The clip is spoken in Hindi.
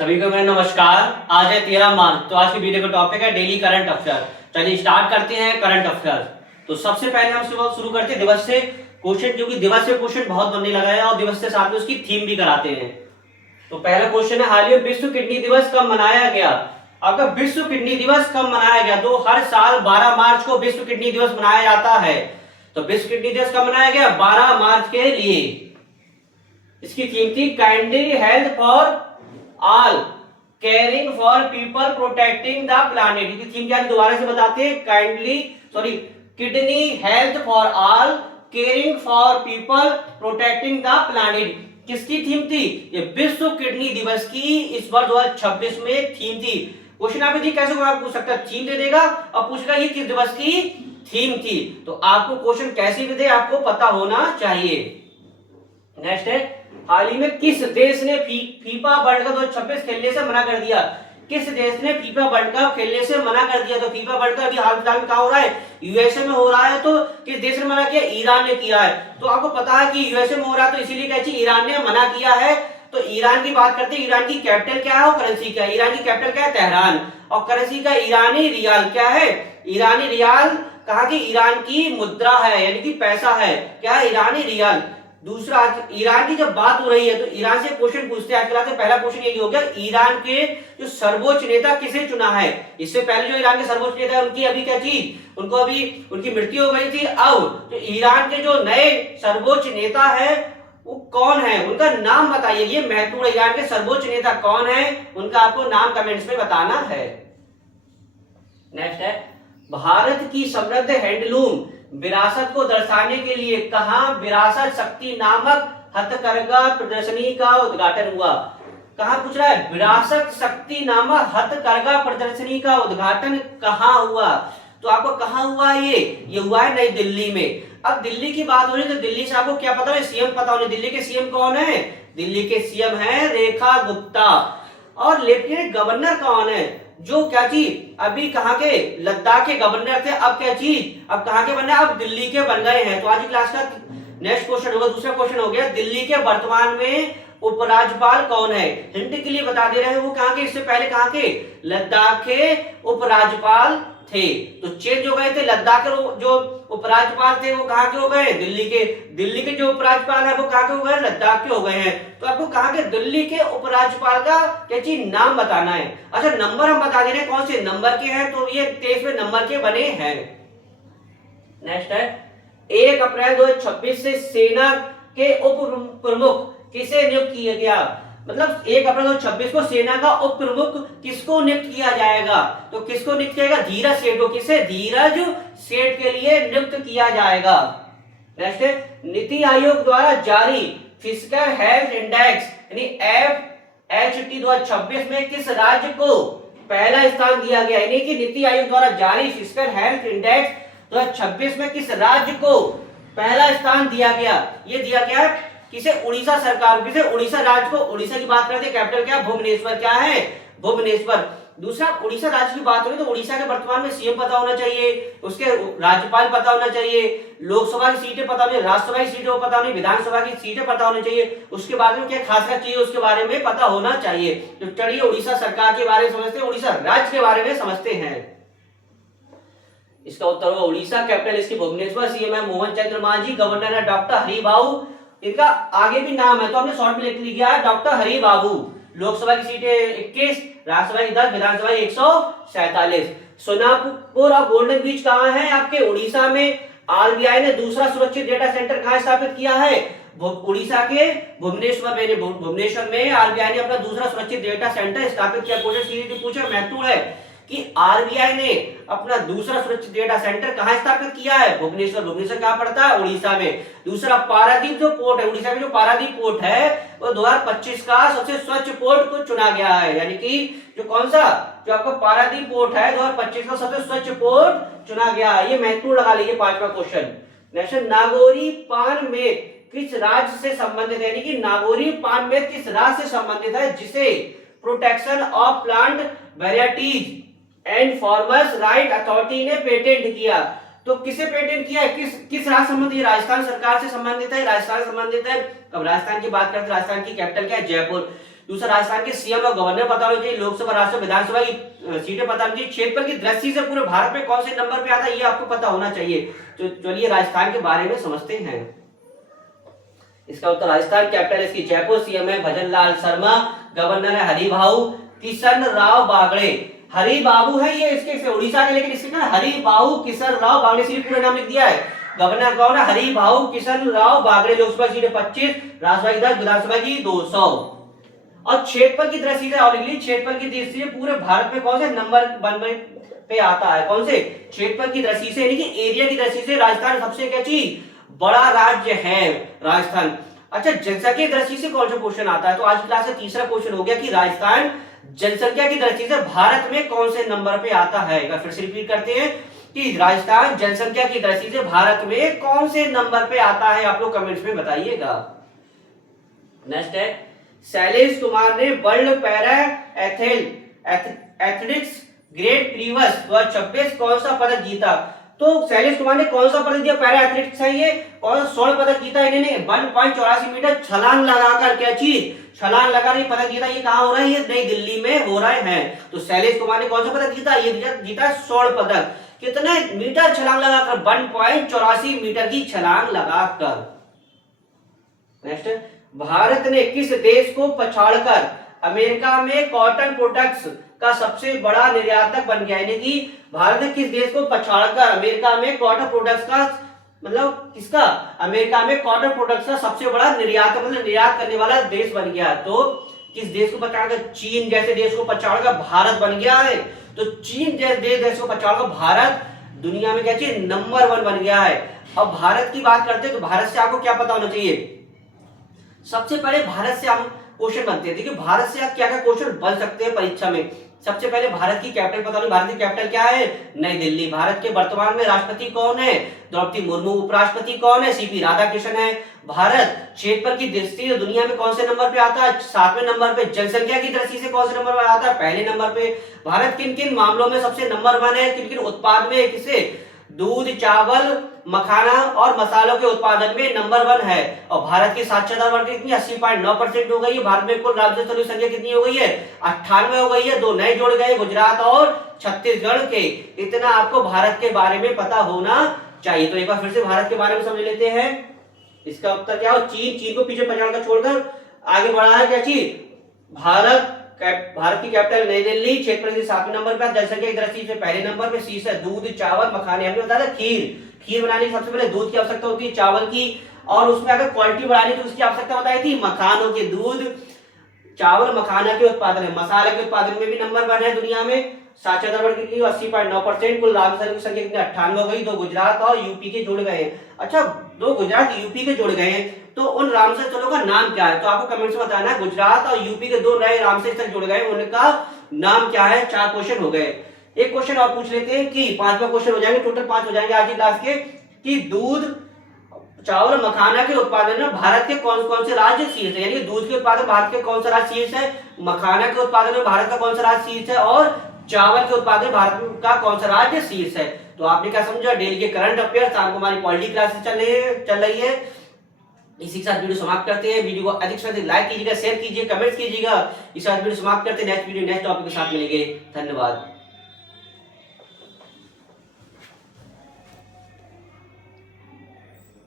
सभी को मेरा नमस्कार। आज है 13 मार्च। तो आज की वीडियो का टॉपिक है डेली करंट अफेयर। चलिए स्टार्ट करते हैं करंट अफेयर। तो सबसे पहले हम शुरू करते हैं दिवस से क्वेश्चन, क्योंकि दिवस से क्वेश्चन बहुत बनने लगा है और दिवस से साथ में उसकी थीम भी कराते हैं। तो पहला क्वेश्चन है, हाल ही में विश्व किडनी दिवस कब मनाया गया? आपका विश्व किडनी दिवस कब मनाया गया? तो हर साल 12 मार्च को विश्व किडनी दिवस मनाया जाता है। तो विश्व किडनी दिवस कब मनाया गया? 12 मार्च के लिए। इसकी थीम थी kindly health for all, caring for people, protecting the planet. इसकी थीम क्या है दोबारा से बताते हैं। Kidney health for all, caring for people, protecting the planet. किसकी थीम थी? ये विश्व किडनी दिवस की इस बार 2026 में थीम थी। क्वेश्चन आपको थी कैसे आप पूछ सकता है, थीम दे देगा और पूछेगा ये किस दिवस की थीम थी। तो आपको क्वेश्चन कैसे भी दे आपको पता होना चाहिए। नेक्स्ट है, हाल ही में किस देश ने फीफा वर्ल्ड कप 2026 खेलने से मना कर दिया? किस देश ने फीफा वर्ल्ड कप खेलने से मना कर दिया? तो फीफा वर्ल्ड कप अभी हाल फिलहाल में कहां हो रहा है? यूएसए में हो रहा है। तो किस देश ने मना किया? ईरान ने किया है। तो आपको पता है कि यूएसए में हो रहा है, तो इसीलिए कहते हैं ईरान ने मना किया है। तो ईरान की बात करते हैं, ईरान की कैपिटल क्या है और करेंसी क्या है? ईरान की कैपिटल क्या है? तेहरान। और करेंसी का ईरानी रियाल क्या है? ईरानी रियाल कहा कि ईरान की मुद्रा है, यानी कि पैसा है। क्या है? ईरानी रियाल। दूसरा, ईरान की जब बात हो रही है तो ईरान से क्वेश्चन पूछते हैं। आज पहला क्वेश्चन यही हो गया, ईरान के जो सर्वोच्च नेता किसे चुना है? इससे पहले जो ईरान के सर्वोच्च नेता है उनकी अभी क्या चीज, उनको अभी उनकी मृत्यु हो गई थी। अब तो ईरान के जो नए सर्वोच्च नेता है वो कौन है, उनका नाम बताइए। ये महत्वपूर्ण, ईरान के सर्वोच्च नेता कौन है, उनका आपको नाम कमेंट्स में बताना है। नेक्स्ट है, भारत की समृद्ध हैंडलूम विरासत को दर्शाने के लिए कहां विरासत शक्ति नामक हथकरघा प्रदर्शनी का उद्घाटन हुआ? कहां पूछ रहा है? विरासत शक्ति नामक हथकरघा प्रदर्शनी का उद्घाटन कहां हुआ? तो आपको कहां हुआ? ये हुआ है नई दिल्ली में। अब दिल्ली की बात हो रही है तो दिल्ली से आपको क्या पता है? सीएम पता होने। दिल्ली के सीएम कौन है? दिल्ली के सीएम है रेखा गुप्ता। और लेफ्टिनेंट गवर्नर कौन है? जो क्या चीज अभी कहां के लद्दाख के गवर्नर थे, अब क्या चीज अब कहां के बने? अब दिल्ली के बन गए हैं। तो आज की क्लास का नेक्स्ट क्वेश्चन होगा, दूसरा क्वेश्चन हो गया, दिल्ली के वर्तमान में उपराज्यपाल कौन है? हिंट के लिए बता दे रहे हैं, वो कहां के, इससे पहले कहां के? लद्दाख के उपराज्यपाल थे। तो चेंज हो गए थे। लद्दाख के जो उपराज्यपाल थे वो कहां के हो गए? दिल्ली के। दिल्ली के जो उपराज्यपाल है वो कहां के हो गए? लद्दाख के हो गए हैं। तो आपको कहां के? दिल्ली के उपराज्यपाल का क्या चीज नाम बताना है। अच्छा, नंबर हम बता दे रहे हैं कौन से नंबर के हैं। तो ये 23वें नंबर के बने हैं। नेक्स्ट है, 1 अप्रैल 2026 से सेना के उप प्रमुख किसे नियुक्त किया गया? मतलब 1 अप्रैल 2026 को सेना का उप प्रमुख किसको नियुक्त किया जाएगा? तो किसको नियुक्त किया जाएगा? धीरज सेठ को। किसे? धीरज सेठ के लिए नियुक्त किया जाएगा। नेक्स्ट है, नीति आयोग द्वारा जारी फिस्कल हेल्थ इंडेक्स यानी FHT 2026 में किस राज्य को पहला स्थान दिया गया? यानी कि नीति आयोग द्वारा जारी फिस्कल हेल्थ इंडेक्स 2026 में किस राज्य को पहला स्थान दिया गया? ये दिया गया है किसे? उड़ीसा सरकार। किसे? उड़ीसा राज्य को। उड़ीसा की बात करते हैं, कैपिटल क्या? भुवनेश्वर। क्या है? भुवनेश्वर। दूसरा, उड़ीसा राज्य की बात हो रही तो उड़ीसा के वर्तमान में सीएम पता होना चाहिए, उसके राज्यपाल पता होना चाहिए, लोकसभा की सीटें पता होनी, राज्यसभा की सीटें पता होनी, विधानसभा की सीटें पता होनी चाहिए। उसके बाद में क्या खासियत चाहिए उसके बारे में पता होना चाहिए। तो चलिए उड़ीसा सरकार के बारे में समझते हैं, उड़ीसा राज्य के बारे में समझते हैं। इसका उत्तर होगा उड़ीसा, कैपिटल इसकी भुवनेश्वर, सीएम है मोहन चंद्र मांझी, गवर्नर है डॉक्टर हरिबाबू। इनका आगे भी नाम है तो हमने शॉर्ट में लिख लिया है डॉक्टर हरिबाबू। लोकसभा की सीटें 21, राज्यसभा की 10, विधानसभा की 147। सोनापुर और गोल्डन बीच कहां है? आपके उड़ीसा में। आरबीआई ने दूसरा सुरक्षित डेटा सेंटर कहां स्थापित किया है? उड़ीसा के भुवनेश्वर में। भुवनेश्वर में आरबीआई ने अपना दूसरा सुरक्षित डेटा सेंटर स्थापित किया। क्वेश्चन सीधी पूछा, महत्वपूर्ण है कि आरबीआई ने अपना दूसरा सुरक्षित डेटा सेंटर कहां स्थापित किया है? भुवनेश्वर। भुवनेश्वर कहां पड़ता है? उड़ीसा में। दूसरा, पारादीप जो पोर्ट है, उड़ीसा में जो पारादीप पोर्ट है वो 2025 का सबसे स्वच्छ पोर्ट को चुना गया है। यानी कि जो कौन सा, जो आपका पारादीप पोर्ट है 2025 का सबसे स्वच्छ पोर्ट चुना गया है। ये महत्वपूर्ण लगा लीजिए। 5वां क्वेश्चन, नेक्स्ट, नागौरी पान मेद किस राज्य से संबंधित है? यानी कि नागौरी पान मेद किस राज्य से संबंधित है जिसे protection of plant varieties and farmers right authority ने पेटेंट किया? तो किसे पेटेंट किया है, किस राज्य संबंधित, राजस्थान सरकार से संबंधित है, राजस्थान संबंधित है। अब राजस्थान की बात करते हैं, राजस्थान की कैपिटल क्या है, जयपुर। दूसरा, राजस्थान के सीएम और गवर्नर पता होना चाहिए, लोकसभा राज्यसभा विधानसभा की सीटें पता होनी चाहिए, क्षेत्रफल की दृष्टि से पूरे भारत में कौन से नंबर पे आता है ये आपको पता होना चाहिए। तो चलिए राजस्थान के बारे में समझते हैं। इसका उत्तर राजस्थान, कैपिटल इसकी जयपुर, सीएम है भजन लाल शर्मा, गवर्नर है हरिभाऊ किशन राव बागड़े। हरि बाबू है ये इसके उड़ीसा के, लेकिन इसके ना हरि बाबू किशन राव बागड़े सीधे पूरा नाम लिख दिया है। गवर्नर कौन है, हरि बाबू किशन राव बागड़े। लोकसभा सीटें 25, राज्यसभा की 10, विधानसभा की 200। और क्षेत्रफल की दृष्टि से, और क्षेत्रफल की दृष्टि से पूरे भारत में कौन से नंबर 1 पे आता है, कौन से, क्षेत्रफल की दृष्टि से, यानी कि एरिया की दृष्टि से राजस्थान सबसे क्या चीज बड़ा राज्य है राजस्थान। अच्छा, जनसंख्या की दृष्टि से कौन सा क्वेश्चन आता है, तो आज क्लास का तीसरा क्वेश्चन हो गया कि राजस्थान जनसंख्या की दृष्टि से भारत में कौन से नंबर पे आता है। एक बार फिर से रिपीट करते हैं कि राजस्थान जनसंख्या की दृष्टि से भारत में कौन से नंबर पे आता है, आप लोग कमेंट्स में बताइएगा। नेक्स्ट है, शैलेश कुमार ने world para athletics great previous 2026 कौन सा पदक जीता। तो शैलेश कुमार ने कौन सा पदक दिया, पैरा एथलेटिक्स है ये, और स्वर्ण पदक जीता इन्होंने 1.84 मीटर छलांग लगाकर, क्या चीज, छलांग लगा रही पदक जीता। ये कहां हो रहा है, ये नई दिल्ली में हो रहा है। तो शैलेश कुमार ने कौन सा पदक जीता, ये जीता स्वर्ण पदक। कितने मीटर छलांग लगाकर, 1.84 मीटर की छलांग लगाकर। नेक्स्ट, भारत ने किस देश को पछाड़कर अमेरिका में कॉटन प्रोडक्ट्स का सबसे बड़ा निर्यातक बन गया, यानी कि भारत ने किस देश को पछाड़कर अमेरिका में कॉटन प्रोडक्ट्स का, मतलब किसका, अमेरिका में कॉटन प्रोडक्ट्स का सबसे बड़ा निर्यातक, मतलब निर्यात करने वाला देश बन गया। तो किस देश को पछाड़कर, चीन जैसे देश को पछाड़कर भारत बन गया है। तो चीन जैसे देश को पछाड़कर भारत दुनिया में क्या चीज नंबर 1 बन गया है। अब भारत की बात करते हैं, तो भारत से आपको क्या पता होना चाहिए, सबसे पहले भारत से हम क्वेश्चन बनते हैं। देखिए भारत से आप क्या क्या क्वेश्चन बन सकते हैं परीक्षा में। सबसे पहले भारत की कैपिटल पता नहीं, भारत की कैपिटल क्या है, नई दिल्ली। भारत के वर्तमान में राष्ट्रपति कौन है, द्रौपदी मुर्मू। उपराष्ट्रपति कौन है, सीपी राधाकृष्णन है। भारत क्षेत्रफल की दृष्टि से दुनिया में कौन से नंबर पे आता है, 7वें नंबर पे। जनसंख्या की दृष्टि से कौन से नंबर पर आता है, पहले नंबर पे। भारत किन किन मामलों में सबसे नंबर 1 है, किन किन उत्पाद में, किसे, दूध, चावल, मखाना और मसालों के उत्पादन में नंबर 1 है। और भारत की साक्षरता दर कितनी, 80.9% हो गई है। भारत में कुल राज्यों की संख्या कितनी हो गई है, 98 हो गई है। 2 नए जोड़ गए, गुजरात और छत्तीसगढ़ के। इतना आपको भारत के बारे में पता होना चाहिए। तो एक बार फिर से भारत के बारे में समझ लेते हैं। इसका उत्तर क्या हो, चीन को पीछे पछाड़कर छोड़कर आगे बढ़ा है क्या चीज, भारत की कैपिटल नई दिल्ली। क्षेत्रफल के 7वें नंबर पर, जनसंख्या की दृष्टि से पहले नंबर पे। शीर्ष है दूध, चावल, मखाने। हमने बताया खीर बनाने की सबसे पहले दूध की आवश्यकता होती है, चावल की, और उसमें अगर क्वालिटी बढ़ानी तो उसकी आवश्यकता बताई थी मखानों के, दूध, चावल, मखाना के उत्पादन है। मसाले के उत्पादन में भी नंबर 1 है दुनिया में। साक्षरता दर कितनी, 80.9%। कुल राज्यों की संख्या कितनी, 98 हो गई। 2 गुजरात और यूपी के जोड़ गए। अच्छा, 2 गुजरात यूपी के जोड़ गए, तो उन रामसर स्थलों का नाम क्या है, तो आपको कमेंट्स में बताना है। गुजरात और यूपी के 2 नए रामसर स्थल जुड़ गए, उनका नाम क्या है। 4 क्वेश्चन हो गए। एक क्वेश्चन और पूछ लेते हैं कि 5वां क्वेश्चन हो जाएंगे, टोटल 5 हो जाएंगे आज की क्लास के, कि दूध, चावल, मखाना के उत्पादन में भारत के कौन कौन से राज्य शीर्ष है, यानी दूध के उत्पादन भारत के कौन सा राज्य शीर्ष है, मखाना के उत्पादन में भारत का कौन सा राज्य शीर्ष है, और चावल के उत्पादन भारत का कौन सा राज्य शीर्ष है। तो आपने क्या समझा, डेली के करंट अफेयर, शाम को हमारी पॉलिटी क्लासेस चल रही है। इसी के साथ वीडियो समाप्त करते हैं। वीडियो को अधिक से अधिक लाइक कीजिएगा, शेयर कीजिए, कमेंट्स कीजिएगा। इस साथ वीडियो समाप्त करते हैं। नेक्स्ट वीडियो नेक्स्ट टॉपिक के साथ मिलेंगे। धन्यवाद।